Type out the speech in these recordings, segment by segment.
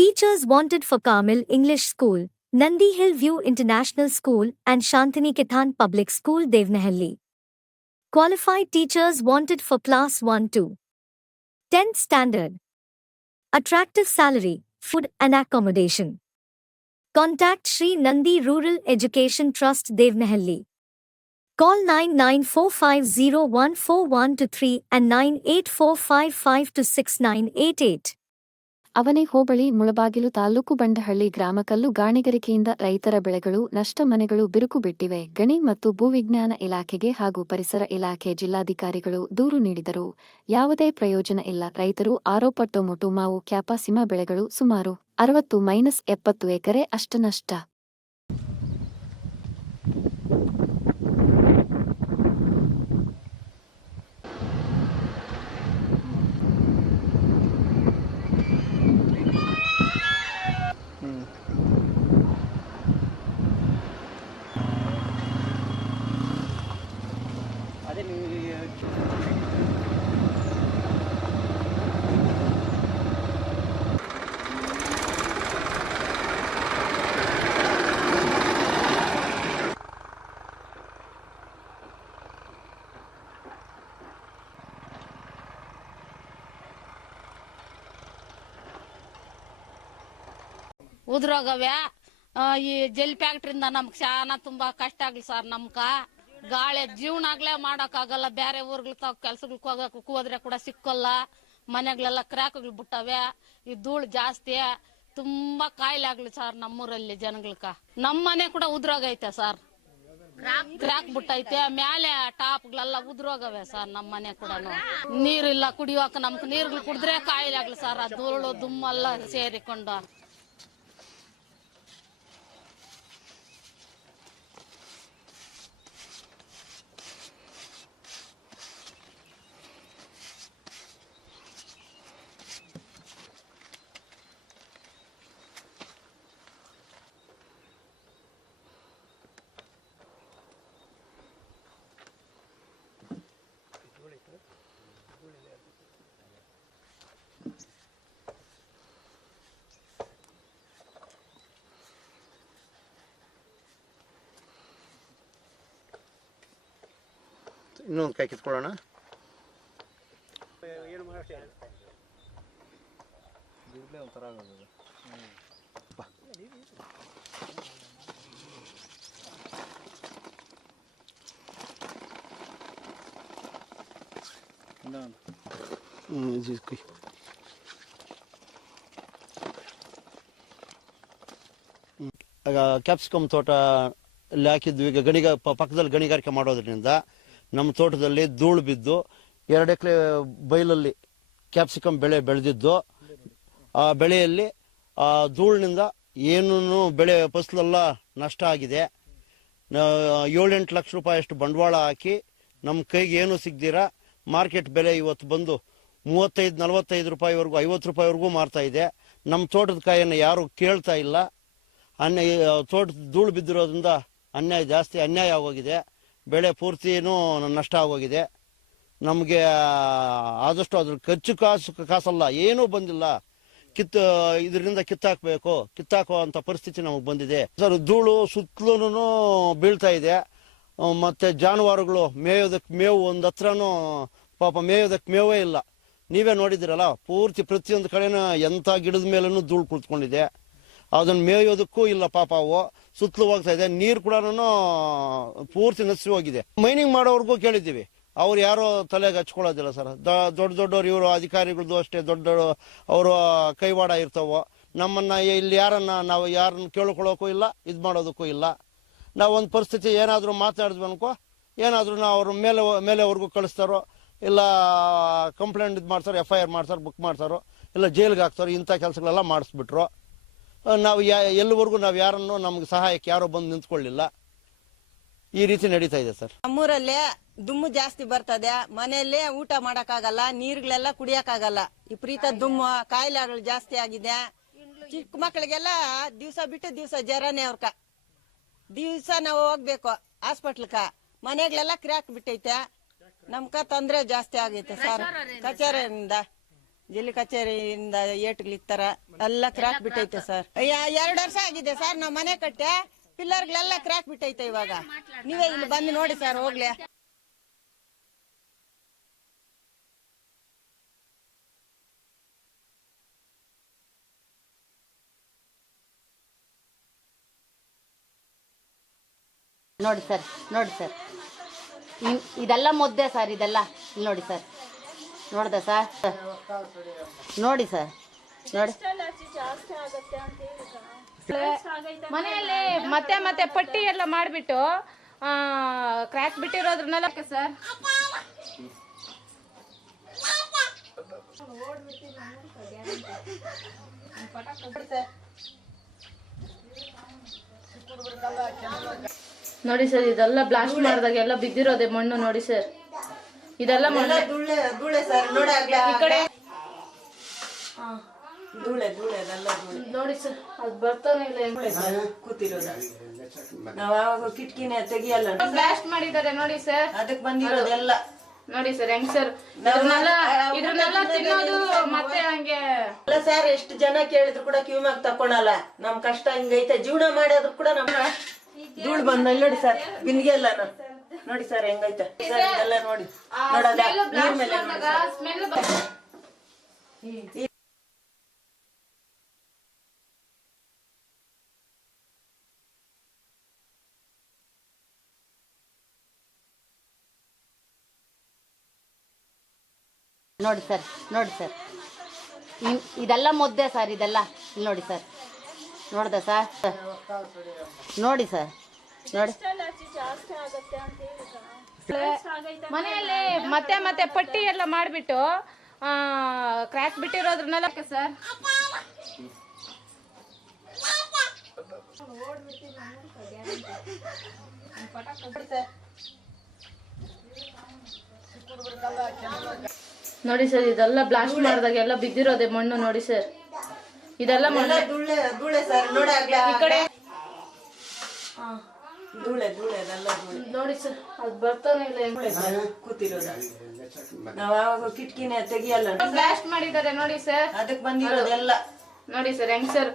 Teachers wanted for Carmel English School, Nandi Hill View International School and Shantiniketan Public School Devnahalli. Qualified teachers wanted for Class 1 to 10th Standard. Attractive salary, food and accommodation. Contact Sri Nandi Rural Education Trust Devnahalli. Call 9945014123 and 9845526988. ಅವನೇ ಹೋಬಳಿ ಮುಳಬಾಗಿಲು ತಾಲೂಕು ಬಂಡಹಳ್ಳಿ ಗ್ರಾಮಕಲ್ಲು ಗಾಣಿಗರಿಕೆಯಿಂದ ರೈತರ ಬೆಳೆಗಳು ನಷ್ಟ ಮನೆಗಳು ಬಿರುಕು ಬಿಟ್ಟಿವೆ. ಗಣಿ ಮತ್ತು ಭೂವಿಜ್ಞಾನ ಇಲಾಖೆಗೆ ಹಾಗೂ ಪರಿಸರ ಇಲಾಖೆ ಜಿಲ್ಲಾಧಿಕಾರಿಗಳು ದೂರು ನೀಡಿದರು. ಯಾವುದೇ ಪ್ರಯೋಜನ ಇಲ್ಲ. ರೈತರು ಆರೋಪ ಟೊಮೊಟೊ ಮಾವು ಕ್ಯಾಪಾಸಿಮ ಬೆಳೆಗಳು ಸುಮಾರು 60-70 ಎಕರೆ ಅಷ್ಟನಷ್ಟ. ಉದ್ರೋಗವ್ಯ ಈ ಜೆಲ್ ಫ್ಯಾಕ್ಟ್ರಿಯಿಂದ ನಮ್ಗೆ ಶಾನ ತುಂಬಾ ಕಷ್ಟ ಆಗ್ಲಿ ಸರ್. ನಮ್ಕ ಗಾಳಿ ಜೀವನ ಆಗ್ಲೇ ಮಾಡಕ್ಕಾಗಲ್ಲ. ಬೇರೆ ಊರ್ಗಳ ತಾವ್ ಕೆಲ್ಸಗಳಿಗೆ ಹೋಗಕ್ಕೆ ಹೋದ್ರೆ ಕೂಡ ಸಿಕ್ಕಲ್ಲ. ಮನೆಗಳೆಲ್ಲ ಕ್ರ್ಯಾಕ್ಗಳು ಬಿಟ್ಟವೆ. ಈ ಧೂಳು ಜಾಸ್ತಿ, ತುಂಬಾ ಕಾಯಿಲೆ ಆಗ್ಲಿ ಸರ್ ನಮ್ಮೂರಲ್ಲಿ ಜನಗಳ್ಕ. ನಮ್ಮ ಮನೆ ಕೂಡ ಉದ್ರೋಗೈತೆ ಸರ್, ಕ್ರ್ಯಾಕ್ ಬಿಟ್ಟೈತೆ. ಮೇಲೆ ಟಾಪ್ಗಳೆಲ್ಲ ಉದ್ರೋಗವೆ ಸರ್. ನಮ್ಮ ಮನೆ ಕೂಡ ನೀರಿಲ್ಲ ಕುಡಿಯೋಕ. ನಮ್ಗೆ ನೀರ್ಗಳು ಕುಡಿದ್ರೆ ಕಾಯಿಲೆ ಆಗ್ಲಿ ಸರ್. ಆ ಧೂಳು ದುಮ್ಮೆಲ್ಲ ಸೇರಿಕೊಂಡು ಇನ್ನೊಂದು ಕೈ ಕಿತ್ಕೊಳ್ಳೋಣ. ಕ್ಯಾಪ್ಸಿಕಮ್ ತೋಟ ಅಲ್ಲಿ ಹಾಕಿದ್ವಿ. ಈಗ ಪಕ್ಕದಲ್ಲಿ ಗಣಿಗಾರಿಕೆ ಮಾಡೋದ್ರಿಂದ ನಮ್ಮ ತೋಟದಲ್ಲಿ ಧೂಳು ಬಿದ್ದು 2 ಎಕರೆ ಬೈಲಲ್ಲಿ ಕ್ಯಾಪ್ಸಿಕಮ್ ಬೆಳೆ ಬೆಳೆದಿದ್ದು. ಆ ಬೆಳೆಯಲ್ಲಿ ಆ ಧೂಳಿನಿಂದ ಏನೂ ಬೆಳೆ ಫಸಲೆಲ್ಲ ನಷ್ಟ ಆಗಿದೆ. 7-8 ಲಕ್ಷ ರೂಪಾಯಿ ಅಷ್ಟು ಬಂಡವಾಳ ಹಾಕಿ ನಮ್ಮ ಕೈಗೆ ಏನು ಸಿಗ್ದಿರ ಮಾರ್ಕೆಟ್ ಬೆಲೆ ಇವತ್ತು ಬಂದು 35-45 ರೂಪಾಯಿವರೆಗೂ 50 ರೂಪಾಯಿವರೆಗೂ ಮಾರ್ತಾ ಇದೆ. ನಮ್ಮ ತೋಟದ ಕಾಯನ್ನು ಯಾರು ಕೇಳ್ತಾ ಇಲ್ಲ. ತೋಟದ ಧೂಳು ಬಿದ್ದಿರೋದ್ರಿಂದ ಅನ್ಯಾಯ ಆಗೋಗಿದೆ. ಬೆಳೆ ಪೂರ್ತಿನೂ ನಷ್ಟ ಆಗೋಗಿದೆ. ನಮಗೆ ಆದಷ್ಟು ಅದ್ರ ಖರ್ಚು ಕಾಸಲ್ಲ, ಏನೂ ಬಂದಿಲ್ಲ. ಇದರಿಂದ ಕಿತ್ತಾಕುವಂಥ ಪರಿಸ್ಥಿತಿ ನಮಗೆ ಬಂದಿದೆ ಸರ್. ಧೂಳು ಸುತ್ತಲೂ ಬೀಳ್ತಾ ಇದೆ. ಮತ್ತು ಜಾನುವಾರುಗಳು ಮೇವು ಒಂದು ಹತ್ರನೂ ಪಾಪ ಮೇಯೋದಕ್ಕೆ ಮೇವೇ ಇಲ್ಲ. ನೀವೇ ನೋಡಿದಿರಲ್ಲ, ಪೂರ್ತಿ ಪ್ರತಿಯೊಂದು ಕಡೆನೂ ಎಂಥ ಗಿಡದ ಮೇಲೂ ಧೂಳು ಕುಳಿತುಕೊಂಡಿದೆ. ಅದನ್ನು ಮೇಯೋದಕ್ಕೂ ಇಲ್ಲ ಪಾಪ. ಅವು ಸುತ್ತಲೂ ಹೋಗ್ತಾ ಇದೆ. ನೀರು ಕೂಡ ಪೂರ್ತಿ ನಸಿ ಹೋಗಿದೆ. ಮೈನಿಂಗ್ ಮಾಡೋರ್ಗೂ ಕೇಳಿದ್ದೀವಿ, ಅವ್ರು ಯಾರೋ ತಲೆಗೆ ಹಚ್ಕೊಳ್ಳೋದಿಲ್ಲ ಸರ್. ದೊಡ್ಡವ್ರು ಇವರು ಅಧಿಕಾರಿಗಳದ್ದು ಅಷ್ಟೇ ದೊಡ್ಡ ಅವರು ಕೈವಾಡ ಇರ್ತಾವೋ. ನಮ್ಮನ್ನು ಇಲ್ಲಿ ನಾವು ಯಾರನ್ನು ಕೇಳ್ಕೊಳ್ಳೋಕ್ಕೂ ಇಲ್ಲ, ಇದು ಮಾಡೋದಕ್ಕೂ ಇಲ್ಲ. ನಾವು ಒಂದು ಪರಿಸ್ಥಿತಿ ಏನಾದರೂ ಮಾತಾಡಿದ್ವಿ ಅನ್ಕೋ, ಏನಾದರೂ ಅವ್ರ ಮೇಲೆವರೆಗೂ ಕಳಿಸ್ತಾರೋ, ಇಲ್ಲ ಕಂಪ್ಲೇಂಟ್ ಇದು ಮಾಡ್ತಾರೋ, FIR ಮಾಡ್ತಾರೋ, ಬುಕ್ ಮಾಡ್ತಾರೋ, ಇಲ್ಲ ಜೈಲಿಗೆ ಹಾಕ್ತಾರೋ. ಇಂಥ ಕೆಲಸಗಳೆಲ್ಲ ಮಾಡಿಸ್ಬಿಟ್ರು. ನಾವು ಎಲ್ಲಿವರೆಗೂ ಯಾರನ್ನು ನಮ್ಗೆ ಸಹಾಯಕ್ಕೆ ಯಾರೋ ಬಂದು ನಿಂತ್ಕೊಳ್ಳಿಲ್ಲ. ಈ ರೀತಿ ನಡೀತಾ ಇದೆ ಸರ್. ನಮ್ಮೂರಲ್ಲೇ ದುಮ್ಮು ಜಾಸ್ತಿ ಬರ್ತದೆ. ಮನೆಯಲ್ಲೇ ಊಟ ಮಾಡಕ್ಕಾಗಲ್ಲ, ನೀರ್ಗಳೆಲ್ಲ ಕುಡಿಯಕ್ಕಾಗಲ್ಲ. ವಿಪರೀತ ದುಮ್ಮು, ಕಾಯಿಲೆಗಳು ಜಾಸ್ತಿ ಆಗಿದೆ. ಚಿಕ್ಕ ಮಕ್ಕಳಿಗೆಲ್ಲ ದಿವಸ ಬಿಟ್ಟು ದಿವಸ ಜ್ವರನೇ ಅವ್ರಕ. ದಿವಸ ನಾವು ಹೋಗ್ಬೇಕು ಹಾಸ್ಪಿಟ್ಲ್ಕ. ಮನೆಗಳೆಲ್ಲ ಕ್ರ್ಯಾಕ್ ಬಿಟ್ಟೈತೆ. ನಮ್ಕ ತೊಂದ್ರೆ ಜಾಸ್ತಿ ಆಗೈತೆ ಸರ್ ಕಚೇರಿಯಿಂದ. ಜಿಲ್ಲೆ ಕಚೇರಿಯಿಂದ ಏಟ್ಗಳಿತ್ತಾರ ಎಲ್ಲ ಕ್ರಾಕ್ ಬಿಟ್ಟೈತೆ ಸರ್. 2 ವರ್ಷ ಆಗಿದೆ ಸರ್ ನಾವು ಮನೆ ಕಟ್ಟೆ, ಪಿಲ್ಲರ್ಗಳೆಲ್ಲ ಕ್ರಾಕ್ ಬಿಟ್ಟೈತೆ. ಇವಾಗ ನೀವೇ ಇಲ್ಲಿ ಬಂದು ನೋಡಿ ಸರ್ ಹೋಗ್ಲಿ. ನೋಡಿ ಸರ್, ನೋಡಿ ಸರ್, ಇದೆಲ್ಲ ಮುದ್ದೆ ಸರ್, ಇದೆಲ್ಲ ಇಲ್ಲಿ ನೋಡಿ ಸರ್, ನೋಡ್ದ ಸರ್, ನೋಡಿ ಸರ್, ನೋಡಿ ಮನೆಯಲ್ಲಿ ಮತ್ತೆ ಮತ್ತೆ ಪಟ್ಟಿ ಎಲ್ಲ ಮಾಡಿಬಿಟ್ಟು ಕ್ರ್ಯಾಕ್ ಬಿಟ್ಟಿರೋದ್ರನ್ನೆಲ್ಲ ಸರ್. ನೋಡಿ ಸರ್, ಇದೆಲ್ಲ ಬ್ಲಾಸ್ಟ್ ಮಾಡಿದಾಗ ಎಲ್ಲ ಬಿದ್ದಿರೋದೆ ಮಣ್ಣು. ನೋಡಿ ಸರ್, ಇದೆಲ್ಲ ಮಣ್ಣು ಧೂಳೆ ಸರ್. ನೋಡಿ ಈ ಕಡೆ ಧೂಳೆ ಅದೆಲ್ಲ ಧೂಳೆ. ನೋಡಿ ಸರ್, ಅದು ಬರ್ತಾನೆ ಇಲ್ಲ ಕೂತಿರೋದು. ನಾವು ಯಾವಾಗ ಕಿಟಕಿನೇ ತೆಗಿಯಲ್ಲ. ಬ್ಲಾಸ್ಟ್ ಮಾಡಿದ್ದಾರೆ ನೋಡಿ ಸರ್, ಅದಕ್ಕೆ ಬಂದಿರೋದೆಲ್ಲ ನೋಡಿ ಸರ್. ಹೆಂಗ್ ಸರ್ ಇದ್ರನ್ನೆಲ್ಲ ತಿನ್ನೋದು ಮತ್ತೆ ಹಂಗೆ ಅಲ್ಲ ಸರ್. ಎಷ್ಟು ಜನ ಕೇಳಿದ್ರು ಕೂಡ ಕ್ಯೂ ಮ್ಯಾಗ್ ತಕೊಳಲ್ಲ. ನಮ್ ಕಷ್ಟ ಹಿಂಗೈತೆ, ಜೀವನ ಮಾಡೋದು ಕೂಡ ನಮ್ ಧೂಳು ಬಂದ. ನೋಡಿ ಸರ್ ಬಿಂದಿಗೆ ಎಲ್ಲ ನೋಡಿ ಸರ್ ಹೆಂಗೈತೆ ಸರ್. ಇದೆಲ್ಲ ನೋಡಿ ನೋಡೋದ ನೀರ್ ಮೇಲೆ ನೋಡಿ ಸರ್, ನೋಡಿ ಸರ್, ಇದೆಲ್ಲ ಮುದ್ದೆ ಸರ್, ಇದೆಲ್ಲ ಇಲ್ಲಿ ನೋಡಿ ಸರ್, ನೋಡ್ದ ಸರ್, ನೋಡಿ ಸರ್, ನೋಡಿ ಮನೆಯಲ್ಲಿ ಮತ್ತೆ ಮತ್ತೆ ಪಟ್ಟಿ ಎಲ್ಲ ಮಾಡಿಬಿಟ್ಟು ಕ್ರ್ಯಾಕ್ ಬಿಟ್ಟಿರೋದ್ರನ್ನೆಲ್ಲ ಸರ್. ನೋಡಿ ಸರ್, ಇದೆಲ್ಲ ಬ್ಲಾಸ್ಟ್ ಮಾಡಿದಾಗ ಎಲ್ಲ ಬಿದ್ದಿರೋದೆ ಮಣ್ಣು. ನೋಡಿ ಸರ್, ಇದೆಲ್ಲ ಮಣ್ಣು ಧೂಳೆ ಸರ್. ನೋಡಿ ಈ ಕಡೆ ಧೂಳೆ ಅದೆಲ್ಲ ಧೂಳೆ. ನೋಡಿ ಸರ್, ಅದು ಬರ್ತಾನೆ ಇಲ್ಲ ಕೂತಿರೋದು. ನಾವು ಯಾವಾಗ ಕಿಟಕಿನೇ ತೆಗಿಯಲ್ಲ. ಬ್ಲಾಸ್ಟ್ ಮಾಡಿದ್ದಾರೆ ನೋಡಿ ಸರ್, ಅದಕ್ಕೆ ಬಂದಿರೋದೆಲ್ಲ ನೋಡಿ ಸರ್. ಹೆಂಗ್ ಸರ್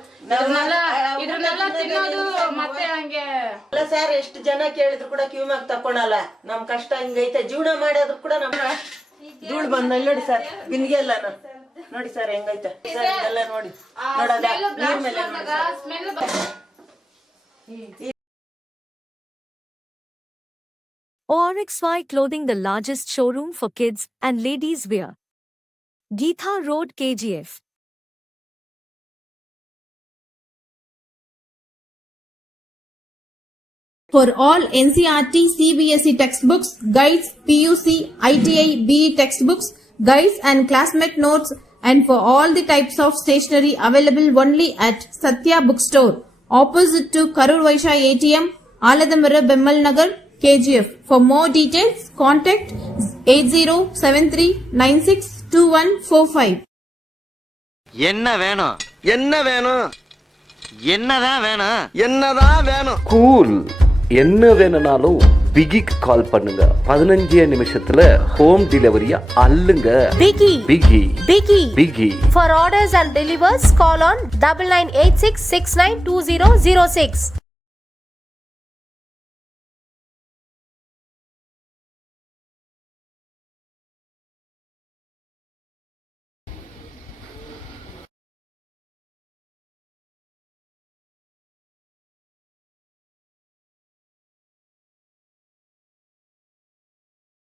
ಇದ್ರನ್ನೆಲ್ಲ ತಿನ್ನೋದು ಮತ್ತೆ ಹಂಗೆ ಅಲ್ಲ ಸರ್. ಎಷ್ಟು ಜನ ಕೇಳಿದ್ರು ಕೂಡ ಕ್ಯೂ ಮ್ಯಾಗ್ ತಕೊಳಲ್ಲ. ನಮ್ ಕಷ್ಟ ಹಿಂಗೈತೆ, ಜೀವನ ಮಾಡೋದು ಕೂಡ ನಮ್ ಧೂಳು ಬಂದ. ನೋಡಿ ಸರ್ ಬಿಂದಿಗೆ ಎಲ್ಲ ನೋಡಿ ಸರ್ ಹೆಂಗೈತೆ ಸರ್. ಇದೆಲ್ಲ ನೋಡಿ ನೋಡೋದ ನೀರ್ ಮೇಲೆ ORXY Clothing, the largest showroom for kids and ladies wear. Geetha Road, KGF. For all NCERT, CBSE textbooks, guides, PUC, ITI, BE textbooks, guides and classmate notes, and for all the types of stationery available only at Satya Bookstore, opposite to Karur Vaishya ATM, Aladamara, Bemmal Nagar, KGF. For more details, contact 8073962145. என்ன வேணும் என்னதான் வேணும் cool என்ன வேணும்னாலும் பிகிக்கு கால் பண்ணுங்க. 15 நிமிஷத்துல home டெலிவரியா அள்ளுங்க. பிகி. For orders and delivers, call on 9986692006.